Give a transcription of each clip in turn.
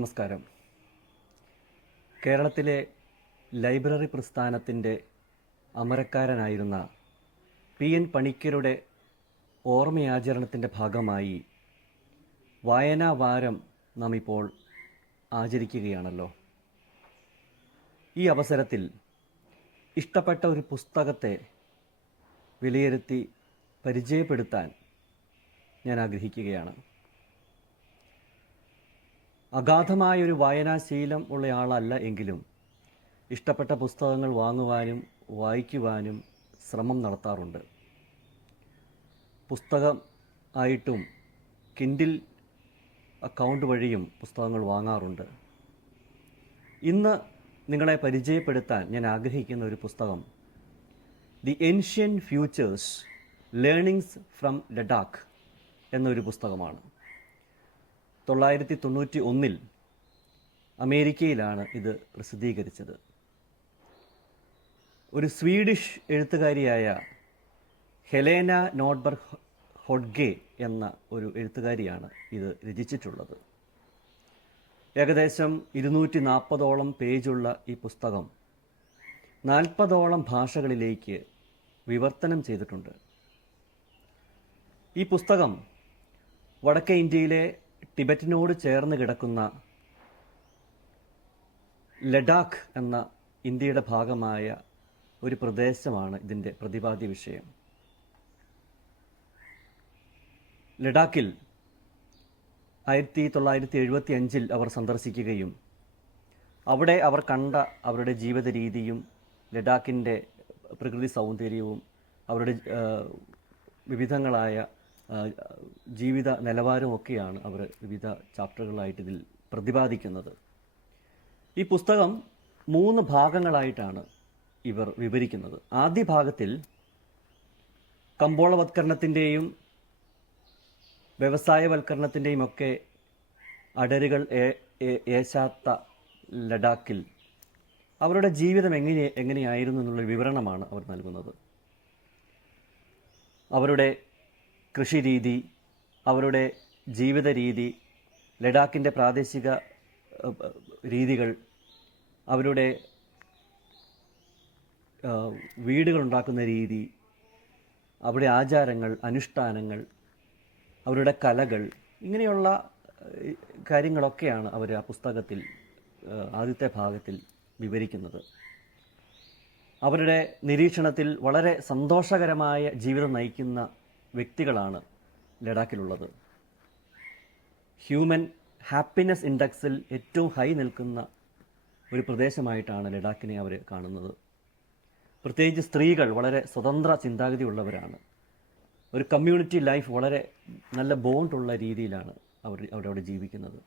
നമസ്കാരം. കേരളത്തിലെ ലൈബ്രറി പ്രസ്ഥാനത്തിന്റെ അമരക്കാരനായിരുന്ന പി എൻ പണിക്കരുടെ ഓർമ്മയാചരണത്തിന്റെ ഭാഗമായി വായനാ വാരം നാം ഇപ്പോൾ ആചരിക്കുകയാണല്ലോ. ഈ അവസരത്തിൽ ഇഷ്ടപ്പെട്ട ഒരു പുസ്തകത്തെ വിലയിരുത്തി പരിചയപ്പെടുത്താൻ ഞാൻ ആഗ്രഹിക്കുകയാണ്. അഗാധമായൊരു വായനാശീലം ഉള്ളയാളല്ല എങ്കിലും ഇഷ്ടപ്പെട്ട പുസ്തകങ്ങൾ വാങ്ങുവാനും വായിക്കുവാനും ശ്രമം നടത്താറുണ്ട്. പുസ്തകം ആയിട്ടും കിൻഡിൽ അക്കൗണ്ട് വഴിയും പുസ്തകങ്ങൾ വാങ്ങാറുണ്ട്. ഇന്ന് നിങ്ങളെ പരിചയപ്പെടുത്താൻ ഞാൻ ആഗ്രഹിക്കുന്ന ഒരു പുസ്തകം the ancient futures learnings from Ladakh എന്നൊരു പുസ്തകമാണ്. തൊള്ളായിരത്തി തൊണ്ണൂറ്റി ഒന്നിൽ അമേരിക്കയിലാണ് ഇത് പ്രസിദ്ധീകരിച്ചത്. ഒരു സ്വീഡിഷ് എഴുത്തുകാരിയായ ഹെലേന നോട്ട്ബർഗ് ഹൊഡ്ഗെ എന്ന ഒരു എഴുത്തുകാരിയാണ് ഇത് രചിച്ചിട്ടുള്ളത്. ഏകദേശം ഇരുന്നൂറ്റി നാൽപ്പതോളം പേജുള്ള ഈ പുസ്തകം നാൽപ്പതോളം ഭാഷകളിലേക്ക് വിവർത്തനം ചെയ്തിട്ടുണ്ട്. ഈ പുസ്തകം വടക്കേ ഇന്ത്യയിലെ ടിബറ്റിനോട് ചേർന്ന് കിടക്കുന്ന ലഡാക്ക് എന്ന ഇന്ത്യയുടെ ഭാഗമായ ഒരു പ്രദേശമാണ് ഇതിന്റെ പ്രതിപാദ്യ വിഷയം. ലഡാക്കിൽ ആയിരത്തി തൊള്ളായിരത്തി എഴുപത്തി അഞ്ചിൽ അവർ സന്ദർശിക്കുകയും അവിടെ അവർ കണ്ട അവരുടെ ജീവിത രീതിയും ലഡാക്കിന്റെ പ്രകൃതി സൗന്ദര്യവും അവരുടെ വിവിധങ്ങളായ ജീവിത നിലവാരമൊക്കെയാണ് അവർ വിവിധ ചാപ്റ്ററുകളായിട്ട് ഇതിൽ പ്രതിപാദിക്കുന്നത്. ഈ പുസ്തകം മൂന്ന് ഭാഗങ്ങളായിട്ടാണ് ഇവർ വിവരിക്കുന്നത്. ആദ്യ ഭാഗത്തിൽ കമ്പോളവത്കരണത്തിന്റെയും വ്യവസായവൽക്കരണത്തിന്റെയും ഒക്കെ അടരുകൾ ഏശാത്ത ലഡാക്കിൽ അവരുടെ ജീവിതം എങ്ങനെ എങ്ങനെയായിരുന്നു എന്നുള്ള വിവരണമാണ് അവർ നൽകുന്നത്. അവരുടെ കൃഷിരീതി അവരുടെ ജീവിത രീതി ലഡാക്കിന്റെ പ്രാദേശിക രീതികൾ അവരുടെ വീടുകളുണ്ടാക്കുന്ന രീതി അവരുടെ ആചാരങ്ങൾ അനുഷ്ഠാനങ്ങൾ അവരുടെ കലകൾ ഇങ്ങനെയുള്ള കാര്യങ്ങളൊക്കെയാണ് അവർ ആ പുസ്തകത്തിൽ ആദ്യത്തെ ഭാഗത്തിൽ വിവരിക്കുന്നത്. അവരുടെ നിരീക്ഷണത്തിൽ വളരെ സന്തോഷകരമായ ജീവിതം നയിക്കുന്ന വ്യക്തികളാണ് ലഡാക്കിലുള്ളത്. ഹ്യൂമൻ ഹാപ്പിനെസ് ഇൻഡെക്സിൽ ഏറ്റവും ഹൈ നിൽക്കുന്ന ഒരു പ്രദേശമായിട്ടാണ് ലഡാക്കിനെ അവർ കാണുന്നത്. പ്രത്യേകിച്ച് സ്ത്രീകൾ വളരെ സ്വതന്ത്ര ചിന്താഗതി ഉള്ളവരാണ് ഒരു കമ്മ്യൂണിറ്റി ലൈഫ് വളരെ നല്ല ബോണ്ടുള്ള രീതിയിലാണ് അവർ അവരവിടെ ജീവിക്കുന്നത്.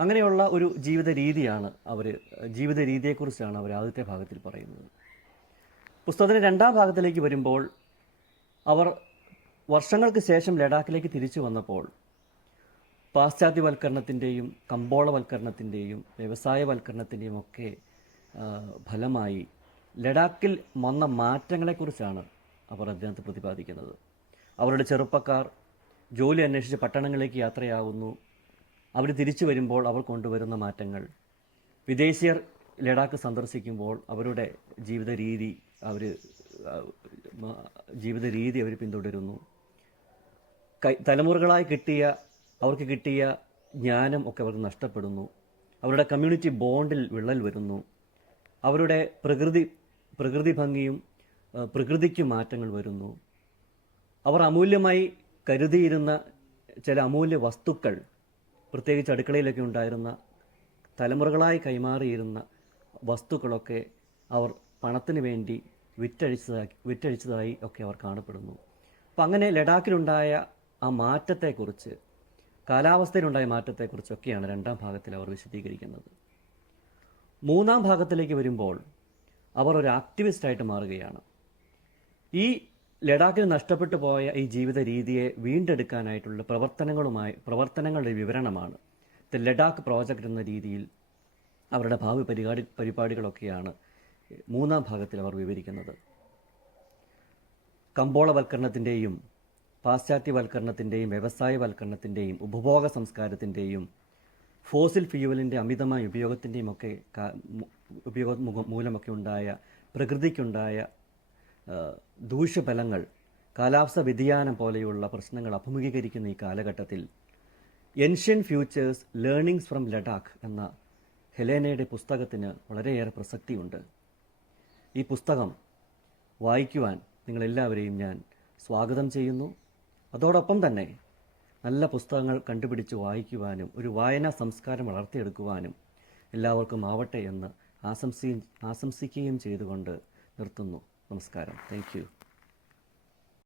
അങ്ങനെയുള്ള ഒരു ജീവിത രീതിയാണ് അവർ ജീവിത രീതിയെക്കുറിച്ചാണ് അവർ ആദ്യത്തെ ഭാഗത്തിൽ പറയുന്നത്. പുസ്തകത്തിന്റെ രണ്ടാം ഭാഗത്തിലേക്ക് വരുമ്പോൾ അവർ വർഷങ്ങൾക്ക് ശേഷം ലഡാക്കിലേക്ക് തിരിച്ചു വന്നപ്പോൾ പാശ്ചാത്യവൽക്കരണത്തിന്റെയും കമ്പോളവൽക്കരണത്തിന്റെയും വ്യവസായവൽക്കരണത്തിന്റെയും ഒക്കെ ഫലമായി ലഡാക്കിൽ വന്ന മാറ്റങ്ങളെക്കുറിച്ചാണ് അവർ അതിനകത്ത് പ്രതിപാദിക്കുന്നത്. അവരുടെ ചെറുപ്പക്കാർ ജോലി അന്വേഷിച്ച് പട്ടണങ്ങളിലേക്ക് യാത്രയാകുന്നു അവർ തിരിച്ചു വരുമ്പോൾ അവർ കൊണ്ടുവരുന്ന മാറ്റങ്ങൾ. വിദേശീയർ ലഡാക്ക് സന്ദർശിക്കുമ്പോൾ അവരുടെ ജീവിത രീതി അവർ ജീവിത രീതി അവർ പിന്തുടരുന്നു. കൈ തലമുറകളായി കിട്ടിയ അവർക്ക് കിട്ടിയ ജ്ഞാനം ഒക്കെ അവർക്ക് നഷ്ടപ്പെടുന്നു. അവരുടെ കമ്മ്യൂണിറ്റി ബോണ്ടിൽ വിള്ളൽ വരുന്നു. അവരുടെ പ്രകൃതി പ്രകൃതി ഭംഗിയും പ്രകൃതിക്ക് മാറ്റങ്ങൾ വരുന്നു. അവർ അമൂല്യമായി കരുതിയിരുന്ന ചില അമൂല്യ വസ്തുക്കൾ പ്രത്യേകിച്ച് അടുക്കളയിലൊക്കെ ഉണ്ടായിരുന്ന തലമുറകളായി കൈമാറിയിരുന്ന വസ്തുക്കളൊക്കെ അവർ പണത്തിന് വേണ്ടി വിറ്റഴിച്ചതായി വിറ്റഴിച്ചതായി ഒക്കെ അവർ കാണപ്പെടുന്നു. അപ്പം അങ്ങനെ ലഡാക്കിലുണ്ടായ ആ മാറ്റത്തെക്കുറിച്ച് കാലാവസ്ഥയിലുണ്ടായ മാറ്റത്തെക്കുറിച്ചൊക്കെയാണ് രണ്ടാം ഭാഗത്തിൽ അവർ വിശദീകരിക്കുന്നത്. മൂന്നാം ഭാഗത്തിലേക്ക് വരുമ്പോൾ അവർ ഒരു ആക്ടിവിസ്റ്റായിട്ട് മാറുകയാണ്. ഈ ലഡാക്കിൽ നഷ്ടപ്പെട്ടു പോയ ഈ ജീവിത രീതിയെ വീണ്ടെടുക്കാനായിട്ടുള്ള പ്രവർത്തനങ്ങളുമായി പ്രവർത്തനങ്ങളുടെ വിവരണമാണ് ദ ലഡാക്ക് പ്രോജക്റ്റ് എന്ന രീതിയിൽ അവരുടെ ഭാവി പരിപാടി പരിപാടികളൊക്കെയാണ് മൂന്നാം ഭാഗത്തിൽ അവർ വിവരിക്കുന്നത്. കമ്പോളവൽക്കരണത്തിന്റെയും പാശ്ചാത്യവൽക്കരണത്തിന്റെയും വ്യവസായവൽക്കരണത്തിന്റെയും ഉപഭോഗ സംസ്കാരത്തിന്റെയും ഫോസിൽ ഫ്യൂവലിന്റെ അമിതമായ ഉപയോഗത്തിന്റെയും ഒക്കെ ഉപയോഗം മൂലമൊക്കെ ഉണ്ടായ പ്രകൃതിക്കുണ്ടായ ദൂഷ്യഫലങ്ങൾ കാലാവസ്ഥ വ്യതിയാനം പോലെയുള്ള പ്രശ്നങ്ങൾ അഭിമുഖീകരിക്കുന്ന ഈ കാലഘട്ടത്തിൽ ancient futures learnings from Ladakh എന്ന ഹെലേനയുടെ പുസ്തകത്തിന് വളരെയേറെ പ്രസക്തിയുണ്ട്. ഈ പുസ്തകം വായിക്കുവാൻ നിങ്ങളെല്ലാവരെയും ഞാൻ സ്വാഗതം ചെയ്യുന്നു. അതോടൊപ്പം തന്നെ നല്ല പുസ്തകങ്ങൾ കണ്ടുപിടിച്ച് വായിക്കുവാനും ഒരു വായനാ സംസ്കാരം വളർത്തിയെടുക്കുവാനും എല്ലാവർക്കും ആവട്ടെ എന്ന് ആശംസയും ആശംസിക്കുകയും ചെയ്തുകൊണ്ട് നിർത്തുന്നു. നമസ്കാരം. താങ്ക്